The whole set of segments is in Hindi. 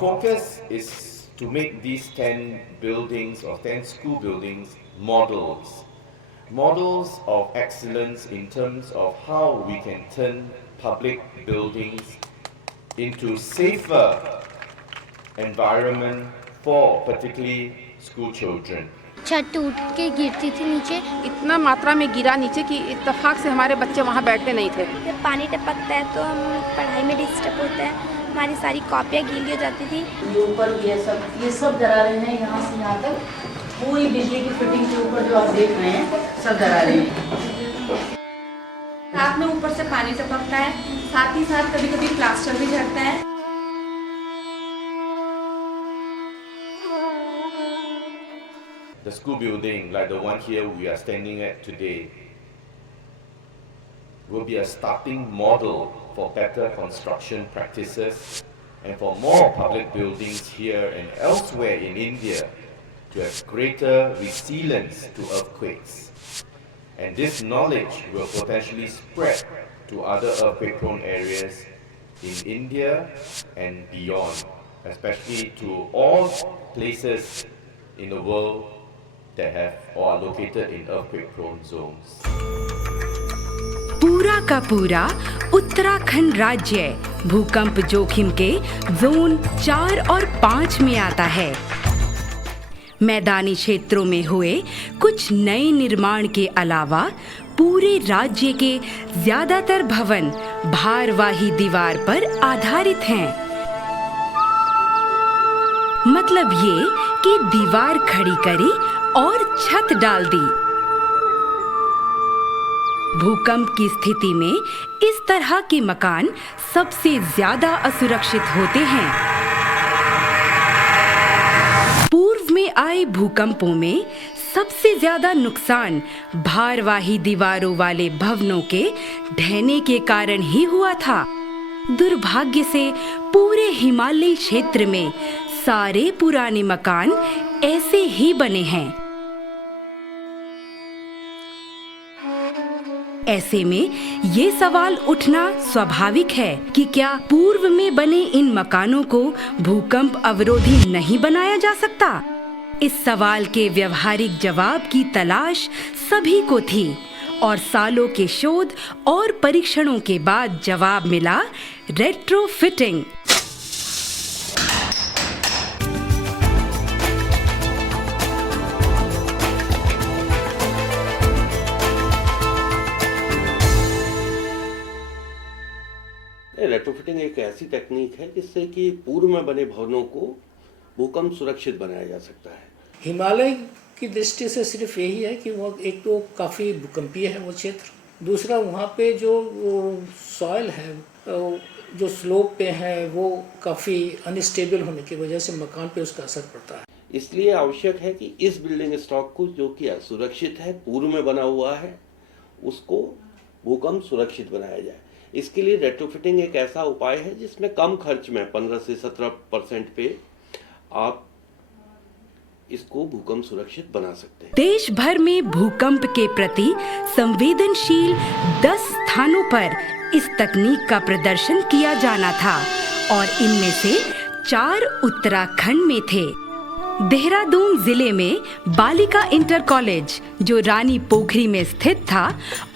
focus is to make these 10 buildings or 10 school buildings models of excellence in terms of how we can turn public buildings into safer environment for particularly school children. छत टूट के गिरती थी नीचे, इतना मात्रा में गिरा नीचे कि इत्तेफाक से हमारे बच्चे वहाँ बैठते नहीं थे। जब पानी टपकता है तो हम पढ़ाई में डिस्टर्ब होता है, हमारी सारी कॉपियाँ गीली हो जाती थी। ये ऊपर ये सब दरारें हैं, यहाँ से यहाँ तक पूरी बिजली की फिटिंग के ऊपर जो आप देख रहे हैं सब दरारें हैं। रात में ऊपर से पानी टपकता है, साथ ही साथ कभी कभी प्लास्टर भी झड़ता है। The school building, like the one here we are standing at today, will be a starting model for better construction practices and for more public buildings here and elsewhere in India to have greater resilience to earthquakes. And this knowledge will potentially spread to other earthquake-prone areas in India and beyond, especially to all places in the world that have or are located in earthquake-prone zones. पूरा का पूरा उत्तराखंड राज्य भूकंप जोखिम के जोन 4 और 5 में आता है। मैदानी क्षेत्रों में हुए कुछ नए निर्माण के अलावा पूरे राज्य के ज्यादातर भवन भारवाही दीवार पर आधारित हैं। मतलब ये कि दीवार खड़ी करी और छत डाल दी। भूकंप की स्थिति में इस तरह के मकान सबसे ज्यादा असुरक्षित होते हैं। पूर्व में आए भूकंपों में सबसे ज्यादा नुकसान भारवाही दीवारों वाले भवनों के ढहने के कारण ही हुआ था। दुर्भाग्य से पूरे हिमालयी क्षेत्र में सारे पुराने मकान ऐसे ही बने हैं। ऐसे में ये सवाल उठना स्वाभाविक है कि क्या पूर्व में बने इन मकानों को भूकंप अवरोधी नहीं बनाया जा सकता? इस सवाल के व्यवहारिक जवाब की तलाश सभी को थी और सालों के शोध और परीक्षणों के बाद जवाब मिला रेट्रोफिटिंग। रेट्रोफिटिंग एक ऐसी टेक्निक है जिससे कि पूर्व में बने भवनों को भूकंप सुरक्षित बनाया जा सकता है। हिमालय की दृष्टि से सिर्फ यही है कि वो एक तो काफ़ी भूकंपीय है वो क्षेत्र, दूसरा वहाँ पे जो सॉइल है जो स्लोप पे है वो काफ़ी अनस्टेबल होने की वजह से मकान पे उसका असर पड़ता है। इसलिए आवश्यक है कि इस बिल्डिंग स्टॉक को जो कि सुरक्षित है, पूर्व में बना हुआ है, उसको भूकंप सुरक्षित बनाया जाए। इसके लिए रेट्रोफिटिंग एक ऐसा उपाय है जिसमें कम खर्च में 15 से 17% पे आप इसको भूकंप सुरक्षित बना सकते हैं। देश भर में भूकंप के प्रति संवेदनशील 10 स्थानों पर इस तकनीक का प्रदर्शन किया जाना था और इनमें से 4 उत्तराखंड में थे। देहरादून जिले में बालिका इंटर कॉलेज जो रानी पोखरी में स्थित था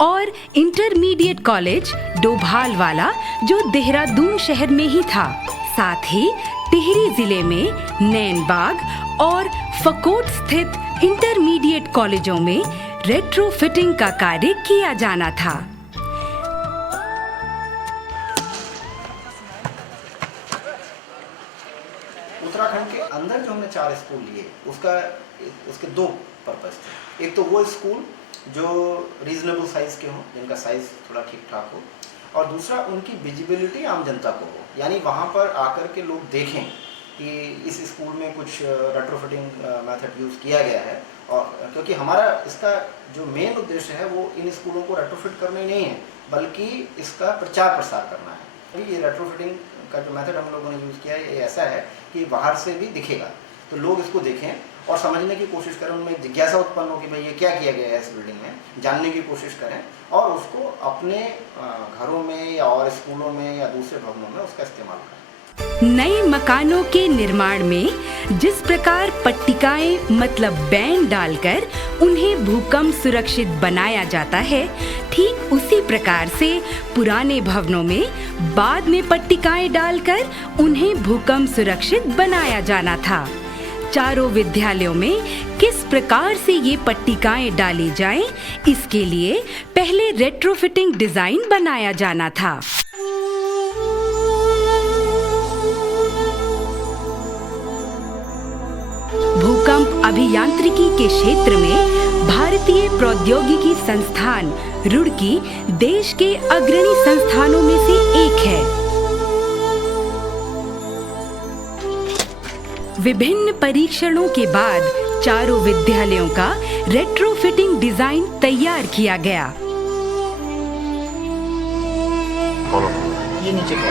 और इंटरमीडिएट कॉलेज डोभाल वाला जो देहरादून शहर में ही था। साथ ही टिहरी जिले में नैनबाग और फकोट स्थित इंटरमीडिएट कॉलेजों में रेट्रोफिटिंग का कार्य किया जाना था। उत्तराखंड के अंदर जो हमने 4 स्कूल लिए उसके 2 पर्पस थे। एक तो वो स्कूल जो रीजनेबल साइज़ के हों, जिनका साइज़ थोड़ा ठीक ठाक हो, और दूसरा उनकी विजिबिलिटी आम जनता को हो, यानी वहाँ पर आकर के लोग देखें कि इस स्कूल में कुछ रेट्रोफिटिंग मेथड यूज़ किया गया है। और क्योंकि हमारा इसका जो मेन उद्देश्य है वो इन स्कूलों को रेट्रोफिट करना ही नहीं है, बल्कि इसका प्रचार प्रसार करना है। ये रेट्रोफिटिंग का जो मेथड हम लोगों ने यूज़ किया है ये ऐसा है कि बाहर से भी दिखेगा तो लोग इसको देखें और समझने की कोशिश करें, उनमें जिज्ञासा उत्पन्न हो कि भाई ये क्या किया गया है इस बिल्डिंग में, जानने की कोशिश करें और उसको अपने घरों में या और स्कूलों में या दूसरे भवनों में उसका इस्तेमाल करें। नए मकानों के निर्माण में जिस प्रकार पट्टिकाएं मतलब बैंड डालकर उन्हें भूकंप सुरक्षित बनाया जाता है, ठीक उसी प्रकार से पुराने भवनों में बाद में पट्टिकाएं डालकर उन्हें भूकंप सुरक्षित बनाया जाना था। चारों विद्यालयों में किस प्रकार से ये पट्टिकाएं डाली जाएं, इसके लिए पहले रेट्रोफिटिंग डिजाइन बनाया जाना था। भूकंप अभियांत्रिकी के क्षेत्र में भारतीय प्रौद्योगिकी संस्थान रुड़की देश के अग्रणी संस्थानों में से एक है। विभिन्न परीक्षणों के बाद चारों विद्यालयों का रेट्रोफिटिंग डिजाइन तैयार किया गया। ये नीचे का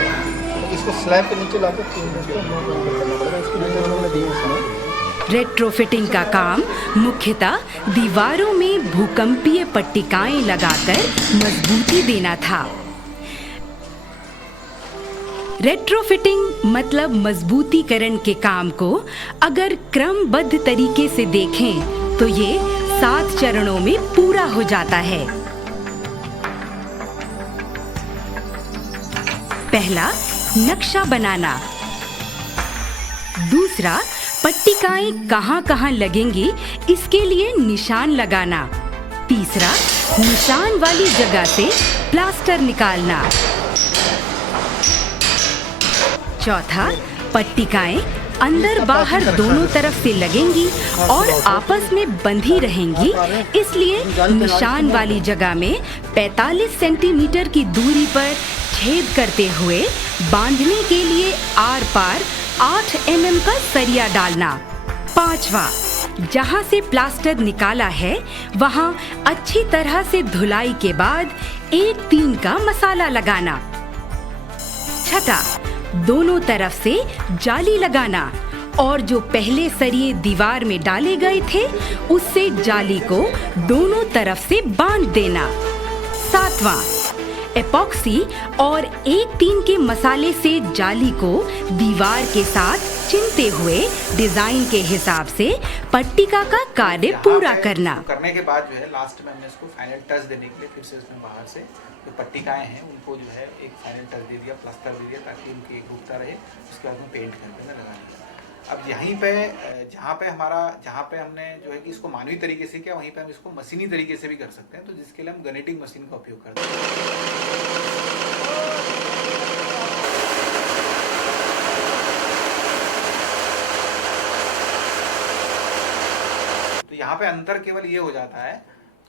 इसको स्लैब के नीचे लाकर करना पड़ेगा। इसके लिए उन्होंने दिए उसमें रेट्रोफिटिंग का काम मुख्यतः दीवारों में भूकंपीय पट्टिकाएं लगाकर मजबूती देना था। रेट्रोफिटिंग मतलब मजबूतीकरण के काम को अगर क्रमबद्ध तरीके से देखें तो ये 7 चरणों में पूरा हो जाता है। पहला, नक्शा बनाना। दूसरा, पट्टिकाएं कहां-कहां लगेंगी इसके लिए निशान लगाना। तीसरा, निशान वाली जगह से प्लास्टर निकालना। चौथा, पट्टिकाएं अंदर बाहर दोनों तरफ से लगेंगी और आपस में बंधी रहेंगी, इसलिए निशान वाली जगह में 45 सेंटीमीटर की दूरी पर छेद करते हुए बांधने के लिए आर पार 8 mm का सरिया डालना। पांचवा, जहां से प्लास्टर निकाला है वहां अच्छी तरह से धुलाई के बाद 1-3 का मसाला लगाना। छठा, दोनों तरफ से जाली लगाना और जो पहले सरिये दीवार में डाले गए थे उससे जाली को दोनों तरफ से बांध देना। सातवां, एपॉक्सी और 1-3 के मसाले से जाली को दीवार के साथ चिनते हुए डिजाइन के हिसाब से पट्टिका का कार्य पूरा करना। करने के बाद जो है लास्ट में हमने इसको फाइनल टच देने के लिए फिर से इसमें बाहर से जो पट्टिकाएं हैं उनको जो है एक फाइनल टच दे दिया, प्लास्टर दे दिया ताकि उनकी एकरूपता रहे। उसके बाद में पेंट करके लगा दिया। अब यहीं पे जहाँ पे हमने जो है कि इसको मानवीय तरीके से किया, वहीं पे हम इसको मशीनी तरीके से भी कर सकते हैं, तो जिसके लिए हम गनेटिंग मशीन का उपयोग करते हैं। तो यहाँ पे अंतर केवल ये हो जाता है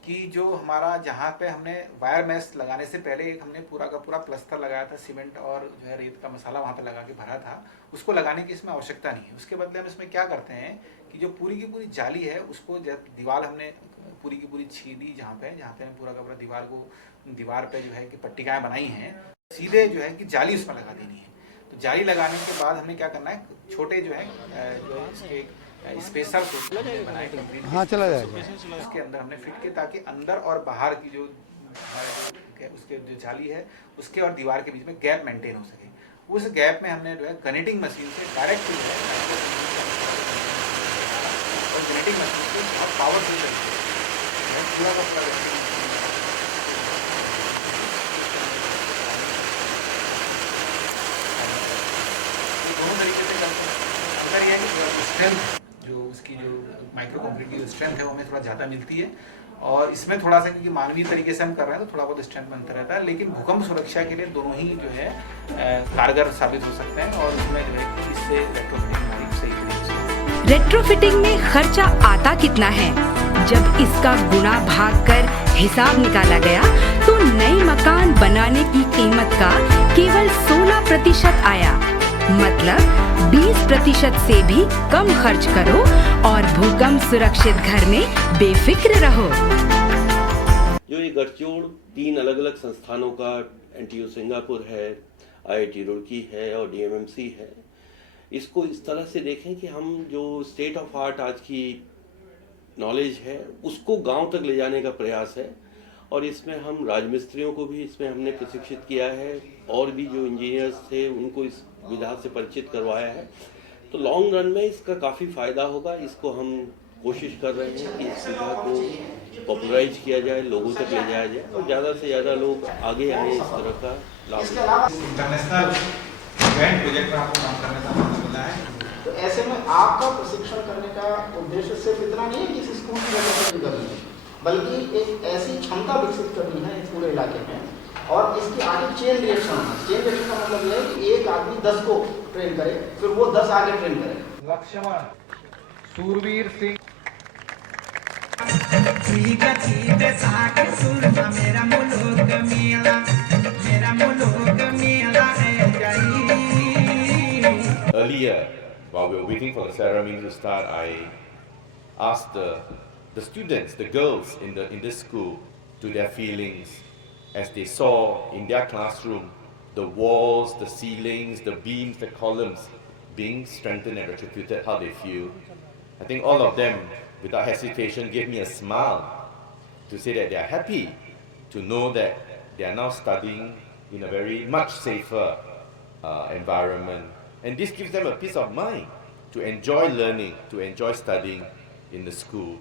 कि जो हमारा जहाँ पे हमने वायर मैश लगाने से पहले एक हमने पूरा का पूरा प्लास्टर लगाया था, सीमेंट और जो है रेत का मसाला वहाँ पे लगा के भरा था, उसको लगाने की इसमें आवश्यकता नहीं है। उसके बदले हम इसमें क्या करते हैं कि जो पूरी की पूरी जाली है उसको जब दीवार हमने पूरी की पूरी छीदी, जहाँ पे हमने पूरा का पूरा दीवार पे जो है कि पट्टिकाएँ बनाई हैं, सीधे जो है कि जाली उसमें लगा देनी है। तो जाली लगाने के बाद हमने क्या करना है, छोटे जो है इसके स्पेशल बनाए कंक्रीट, हाँ चला जाएगा, उसके अंदर हमने फिट किया ताकि अंदर और बाहर की जो उसके जो जाली है उसके और दीवार के बीच में गैप मेंटेन हो सके। उस गैप में हमने जो है गनेटिंग मशीन से डायरेक्ट जो है और गनेटिंग मशीन से बहुत पावरफुल तरीके से पूरा का पूरा दोनों तरीके से अंतर यह है कि स्ट्रेंथ जो उसकी जो माइक्रो कंक्रीट की जो स्ट्रेंथ है वो हमें थोड़ा ज़्यादा मिलती है, और इसमें थोड़ा सा क्योंकि मानवीय तरीके से हम कर रहे हैं तो थोड़ा बहुत स्ट्रेंथ में अंतर रहता है, लेकिन भूकंप सुरक्षा के लिए दोनों ही जो है कारगर साबित हो सकते हैं और उसमें जो है इससे रेट्रोफिटिंग हमारी सही तरीके से। रेट्रोफिटिंग में खर्चा आता कितना है? जब इसका गुणा भाग कर हिसाब निकाला गया तो नए मकान बनाने की कीमत का केवल 16% आया। मतलब 20% से भी कम खर्च करो और भूकंप सुरक्षित घर में बेफिक्र रहो। जो ये गठजोड़ 3 अलग अलग संस्थानों का NTU सिंगापुर है, IIT रुड़की है और DMMC है, इसको इस तरह से देखें कि हम जो स्टेट ऑफ आर्ट आज की नॉलेज है उसको गांव तक ले जाने का प्रयास है, और इसमें हम राजमिस्त्रियों को भी इसमें हमने प्रशिक्षित किया है और भी जो इंजीनियर्स थे उनको इस सुविधा से परिचित करवाया है, तो लॉन्ग रन में इसका काफ़ी फ़ायदा होगा। इसको हम कोशिश कर रहे हैं कि इस सुविधा को पॉपुलराइज किया जाए, लोगों तक ले जाया जाए और ज़्यादा से ज़्यादा लोग आगे आए इस तरह का लाभ। इंटरनेशनल इवेंट प्रोजेक्ट पर आपको काम करने का मौका मिला है, तो ऐसे में आपका प्रशिक्षण करने का उद्देश्य सिर्फ इतना नहीं है कि इस स्कूल की डेवलपमेंट करनी है, बल्कि एक ऐसी क्षमता विकसित करनी है इस पूरे इलाके में और इसके आगे चेन रिएक्शन होना। चेन रिएक्शन का मतलब यह है कि एक आदमी 10 को ट्रेन करे, फिर वो 10 आगे ट्रेन करे। Lakshman सूरवीर Singh Earlier, while we were waiting for the ceremony to start, I asked the students, the girls in this school, to their feelings as they saw in their classroom the walls, the ceilings, the beams, the columns being strengthened and retrofitted, how they feel. I think all of them, without hesitation, gave me a smile to say that they are happy to know that they are now studying in a very much safer environment. And this gives them a peace of mind to enjoy learning, to enjoy studying in the school.